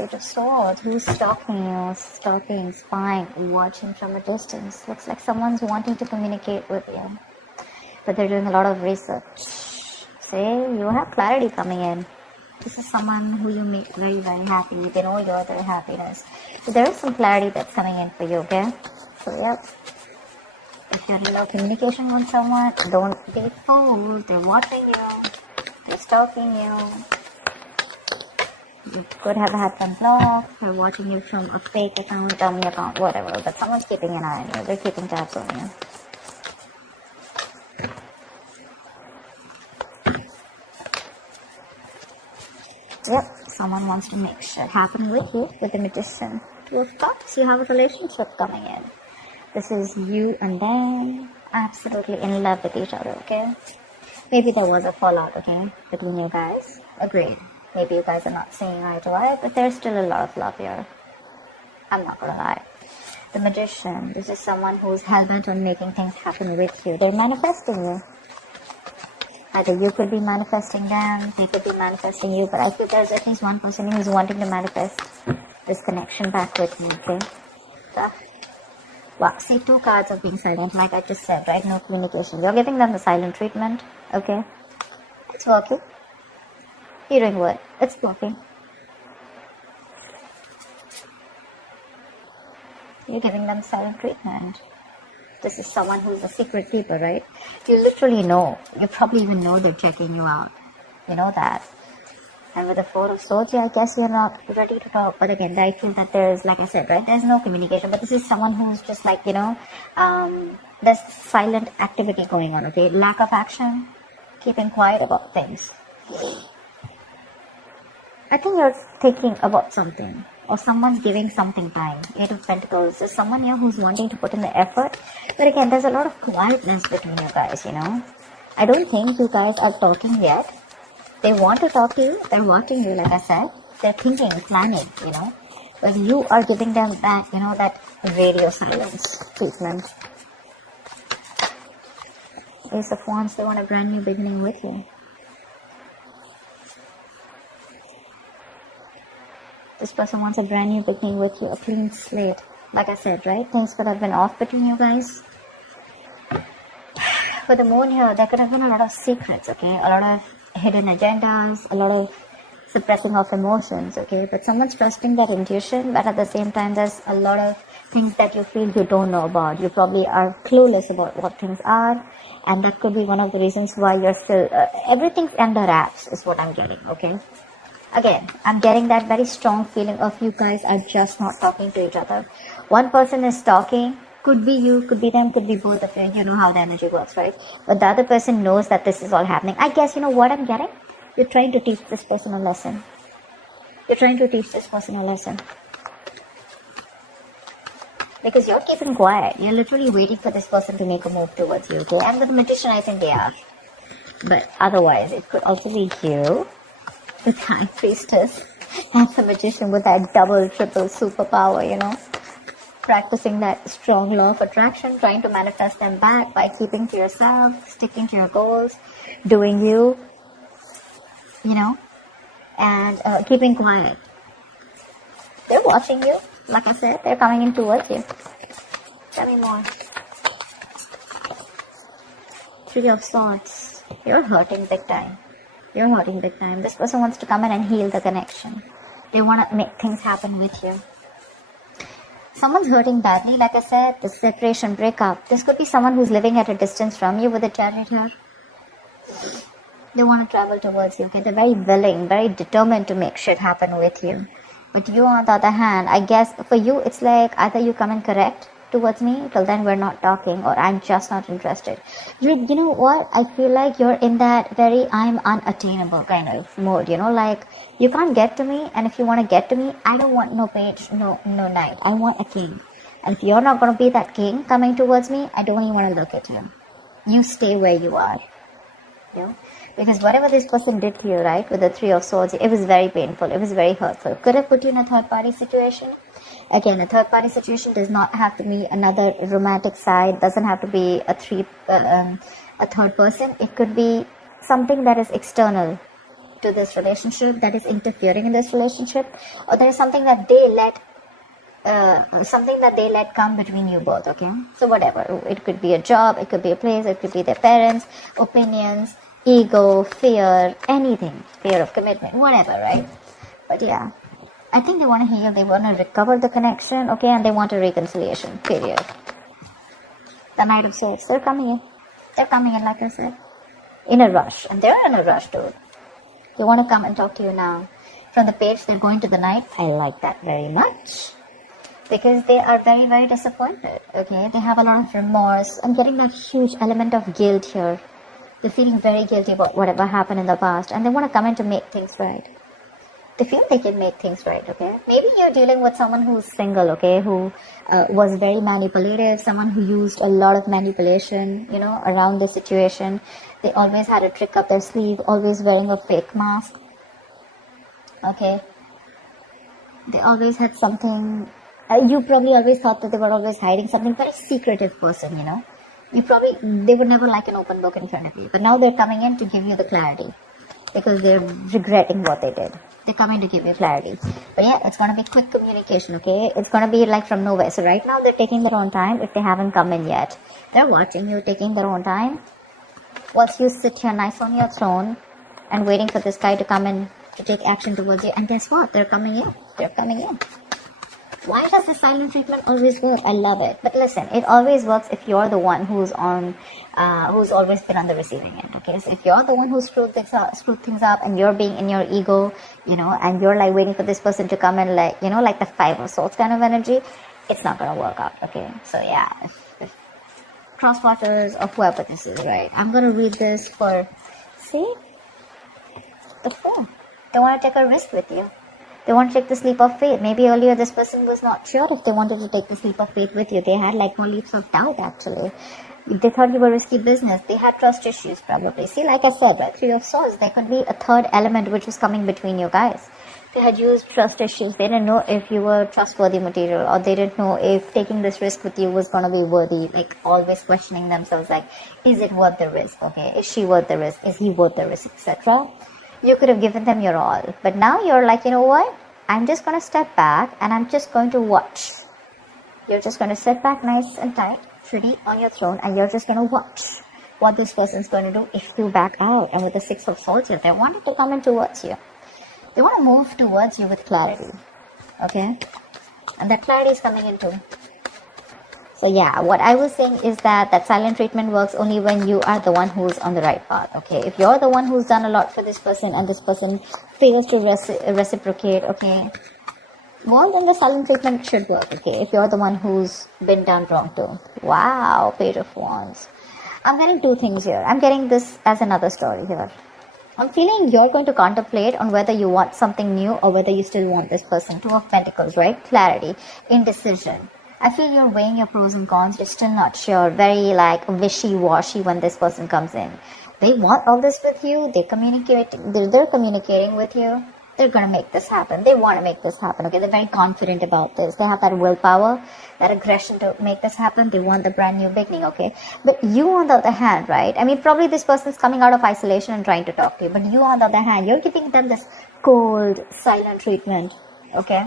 Page of Swords. Who's stalking you? Stalking, spying, watching from a distance. Looks like someone's wanting to communicate with you, but they're doing a lot of research. Say, you have clarity coming in. This is someone who you make very, very happy. They know you're their happiness. So there is some clarity that's coming in for you, okay? So, yep. If you're in no communication with someone, don't be fooled. They're watching you. They're stalking you. You could have had them blocked. They're watching you from a fake account, dummy account, whatever. But someone's keeping an eye on you. They're keeping tabs on you. Yep, someone wants to make shit happen with you, with the Magician. Two of Cups, you have a relationship coming in. This is you and them, absolutely in love with each other, okay? Maybe there was a fallout, okay, between you guys. Agreed. Maybe you guys are not seeing eye to eye, but there's still a lot of love here. I'm not gonna lie. The Magician, this is someone who's hell-bent on making things happen with you. They're manifesting you. Either you could be manifesting them, they could be manifesting you, but I feel there's at least one person who's wanting to manifest this connection back with me, okay? So, wow, see, 2 cards of being silent, like I just said, right? No communication. You're giving them the silent treatment, okay? It's working. You're doing what? It's working. You're giving them silent treatment. This is someone who's a secret keeper, right? You literally know. You probably even know they're checking you out. You know that. And with the 4 of Swords, yeah, I guess you're not ready to talk. But again, I feel that there's, like I said, right? There's no communication. But this is someone who's just like, you know, there's silent activity going on, okay? Lack of action. Keeping quiet about things. I think you're thinking about something. Or someone's giving something time. 8 of Pentacles. There's someone here who's wanting to put in the effort. But again, there's a lot of quietness between you guys, you know. I don't think you guys are talking yet. They want to talk to you. They're watching you, like I said. They're thinking, planning, you know. But you are giving them that, you know, that radio silence treatment. Ace of Wands, they want a brand new beginning with you. This person wants a brand new beginning with you, a clean slate. Like I said, right? Things could have been off between you guys. For the moon here, there could have been a lot of secrets, okay? A lot of hidden agendas, a lot of suppressing of emotions, okay? But someone's trusting that intuition, but at the same time, there's a lot of things that you feel you don't know about. You probably are clueless about what things are, and that could be one of the reasons why you're still... everything's under wraps is what I'm getting, okay? Again, I'm getting that very strong feeling of you guys are just not talking to each other. One person is talking, could be you, could be them, could be both of you. You know how the energy works, right? But the other person knows that this is all happening. I guess you know what I'm getting? You're trying to teach this person a lesson. You're trying to teach this person a lesson. Because you're keeping quiet. You're literally waiting for this person to make a move towards you, okay? And with the Magician, I think they are. But otherwise, it could also be you. The High Priestess and the Magician with that double, triple superpower, you know. Practicing that strong law of attraction, trying to manifest them back by keeping to yourself, sticking to your goals, doing you, you know, and keeping quiet. They're watching you. Like I said, they're coming in towards you. Tell me more. 3 of Swords. You're hurting big time. You're hurting big time. This person wants to come in and heal the connection. They want to make things happen with you. Someone's hurting badly, like I said, the separation, breakup. This could be someone who's living at a distance from you with a Chariot here. They want to travel towards you, okay? They're very willing, very determined to make shit happen with you. But you, on the other hand, I guess for you, it's like either you come and correct towards me, till then we're not talking, or I'm just not interested. You know what? I feel like you're in that very I'm unattainable kind of mode, you know, like you can't get to me, and if you want to get to me, I don't want no page, no knight. I want a king. And if you're not going to be that king coming towards me, I don't even want to look at you. You stay where you are, you know, because whatever this person did to you, right, with the 3 of Swords, it was very painful, it was very hurtful. Could have put you in a third party situation. Again, a third-party situation does not have to be another romantic side, doesn't have to be a third person. It could be something that is external, to this relationship, that is interfering in this relationship, or there is something that they let come between you both. Okay, so whatever, it could be a job, it could be a place, it could be their parents, opinions, ego, fear, anything, fear of commitment, whatever, right? But yeah, I think they want to heal, they want to recover the connection, okay, and they want a reconciliation, period. The Knight of Swords, they're coming in. They're coming in, like I said, in a rush, and they're in a rush, dude. They want to come and talk to you now. From the Page, they're going to the Knight. I like that very much, because they are very, very disappointed, okay? They have a lot of remorse. I'm getting that huge element of guilt here. They're feeling very guilty about whatever happened in the past, and they want to come in to make things right. They feel they can make things right, okay? Maybe you're dealing with someone who's single, okay? Who was very manipulative, someone who used a lot of manipulation, you know, around the situation. They always had a trick up their sleeve, always wearing a fake mask, okay? They always had something, you probably always thought that they were always hiding something, very secretive person, you know? They were never like an open book in front of you. But now they're coming in to give you the clarity, because they're regretting what they did. They're coming to give you clarity. But yeah, it's going to be quick communication, okay? It's going to be like from nowhere. So right now they're taking their own time if they haven't come in yet. They're watching you, taking their own time. Whilst you sit here nice on your throne and waiting for this guy to come in to take action towards you. And guess what? They're coming in. They're coming in. Why does the silent treatment always work? I love it. But listen, it always works if you're the one who's always been on the receiving end. Okay, so if you're the one who screwed things up, and you're being in your ego, you know, and you're like waiting for this person to come in, like, you know, like the Five of Swords kind of energy, it's not gonna work out. Okay, so yeah, if crosswatchers or whoever this is, right? I'm gonna read this for, see, the Fool. They want to take a risk with you. They want to take the leap of faith. Maybe earlier this person was not sure if they wanted to take this leap of faith with you. They had like more leaps of doubt, actually. They thought you were risky business. They had trust issues, probably. See, like I said, right, Three of Swords, there could be a third element which was coming between you guys. They had used trust issues. They didn't know if you were trustworthy material, or they didn't know if taking this risk with you was going to be worthy. Like, always questioning themselves, like, is it worth the risk? Okay, is she worth the risk? Is he worth the risk, etc.? You could have given them your all. But now you're like, you know what? I'm just going to step back and I'm just going to watch. You're just going to sit back nice and tight, pretty on your throne, and you're just going to watch what this person's going to do if you back out. And with the Six of Swords here, they wanted to come in towards you. They want to move towards you with clarity. Okay? And that clarity is coming in too. So yeah, what I was saying is that silent treatment works only when you are the one who's on the right path, okay? If you're the one who's done a lot for this person and this person fails to reciprocate, okay? Well, then the silent treatment should work, okay? If you're the one who's been done wrong too. Wow, Page of Wands. I'm getting two things here. I'm getting this as another story here. I'm feeling you're going to contemplate on whether you want something new or whether you still want this person. Two of Pentacles, right? Clarity, indecision. I feel you're weighing your pros and cons. You're still not sure. Very like wishy-washy when this person comes in. They want all this with you. They're communicating with you. They're going to make this happen. They want to make this happen. Okay, they're very confident about this. They have that willpower, that aggression to make this happen. They want the brand new beginning. Okay, but you on the other hand, right? I mean, probably this person's coming out of isolation and trying to talk to you. But you on the other hand, you're giving them this cold, silent treatment. Okay.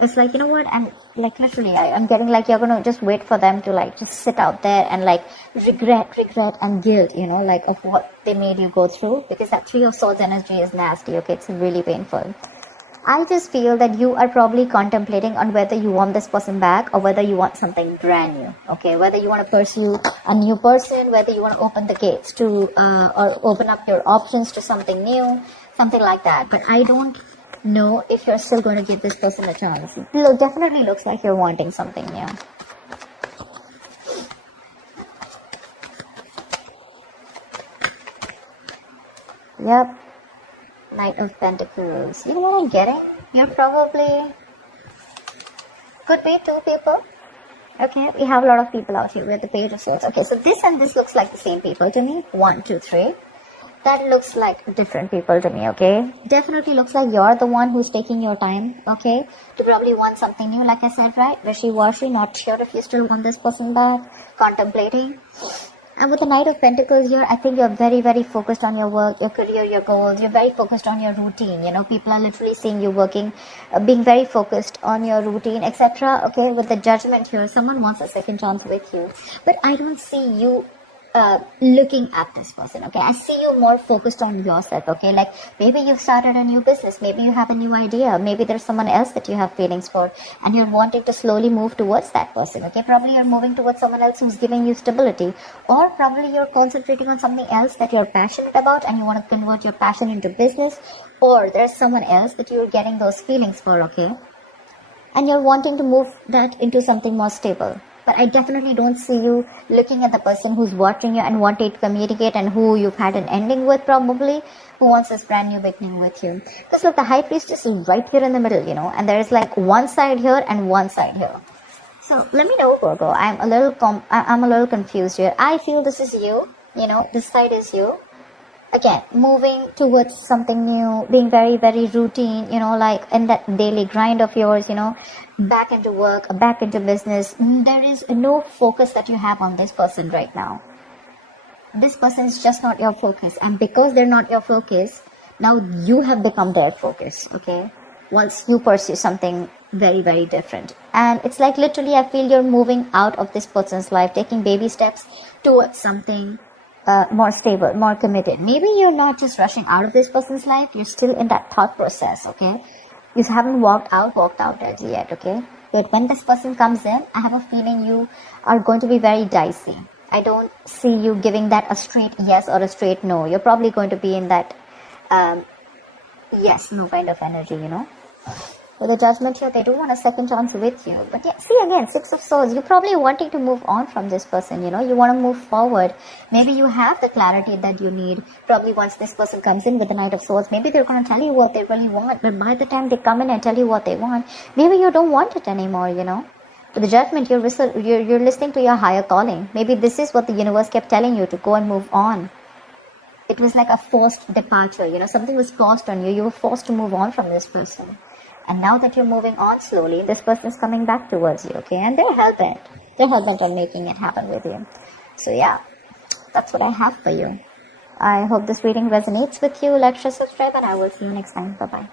It's like, you know what, and like literally I'm getting like you're gonna just wait for them to like just sit out there and like regret and guilt, you know, like of what they made you go through, because that Three of Swords energy is nasty. Okay, it's really painful. I just feel that you are probably contemplating on whether you want this person back or whether you want something brand new. Okay, whether you want to pursue a new person, whether you want to open the gates to or open up your options to something new, something like that. But I don't know if you're still going to give this person a chance. It definitely looks like you're wanting something new. Yep. Knight of Pentacles. You know what I'm getting? You're probably... Could be two people. Okay, we have a lot of people out here. We have the Page of Swords. Okay, so this and this looks like the same people to me. 1, 2, 3. That looks like different people to me, okay? Definitely looks like you're the one who's taking your time, okay? To probably want something new, like I said, right? Wishy-washy, not sure if you still want this person back, contemplating. And with the Knight of Pentacles here, I think you're very, very focused on your work, your career, your goals. You're very focused on your routine. You know, people are literally seeing you working, being very focused on your routine, etc. Okay, with the Judgment here, someone wants a second chance with you. But I don't see you looking at this person. Okay, I see you more focused on yourself. Okay, like maybe you've started a new business, maybe you have a new idea, maybe there's someone else that you have feelings for, and you're wanting to slowly move towards that person. Okay, probably you're moving towards someone else who's giving you stability, or probably you're concentrating on something else that you're passionate about and you want to convert your passion into business, or there's someone else that you're getting those feelings for. Okay, and you're wanting to move that into something more stable. But I definitely don't see you looking at the person who's watching you and wanting to communicate, and who you've had an ending with, probably, who wants this brand new beginning with you. Because look, the High Priestess is right here in the middle, you know, and there's like one side here and one side here. So let me know, Virgo. I'm a little confused here. I feel this is you, you know, this side is you. Again, moving towards something new, being very, very routine, you know, like in that daily grind of yours, you know, back into work, back into business. There is no focus that you have on this person right now. This person is just not your focus. And because they're not your focus, now you have become their focus, okay? Once you pursue something very, very different. And it's like literally, I feel you're moving out of this person's life, taking baby steps towards something more stable, more committed. Maybe you're not just rushing out of this person's life, you're still in that thought process, okay? You haven't walked out as yet, okay? But when this person comes in, I have a feeling you are going to be very dicey. I don't see you giving that a straight yes or a straight no. You're probably going to be in that yes, no kind of energy, you know? With the Judgment here, they do want a second chance with you. But yeah, see again, Six of Swords, you're probably wanting to move on from this person, you know, you want to move forward. Maybe you have the clarity that you need. Probably once this person comes in with the Knight of Swords, maybe they're going to tell you what they really want. But by the time they come in and tell you what they want, maybe you don't want it anymore, you know. With the Judgment, you're listening to your higher calling. Maybe this is what the universe kept telling you, to go and move on. It was like a forced departure, you know, something was forced on you. You were forced to move on from this person. And now that you're moving on slowly, this person is coming back towards you, okay? And they're hell-bent. They're hell-bent on making it happen with you. So yeah, that's what I have for you. I hope this reading resonates with you. Like, share, subscribe, and I will see you next time. Bye-bye.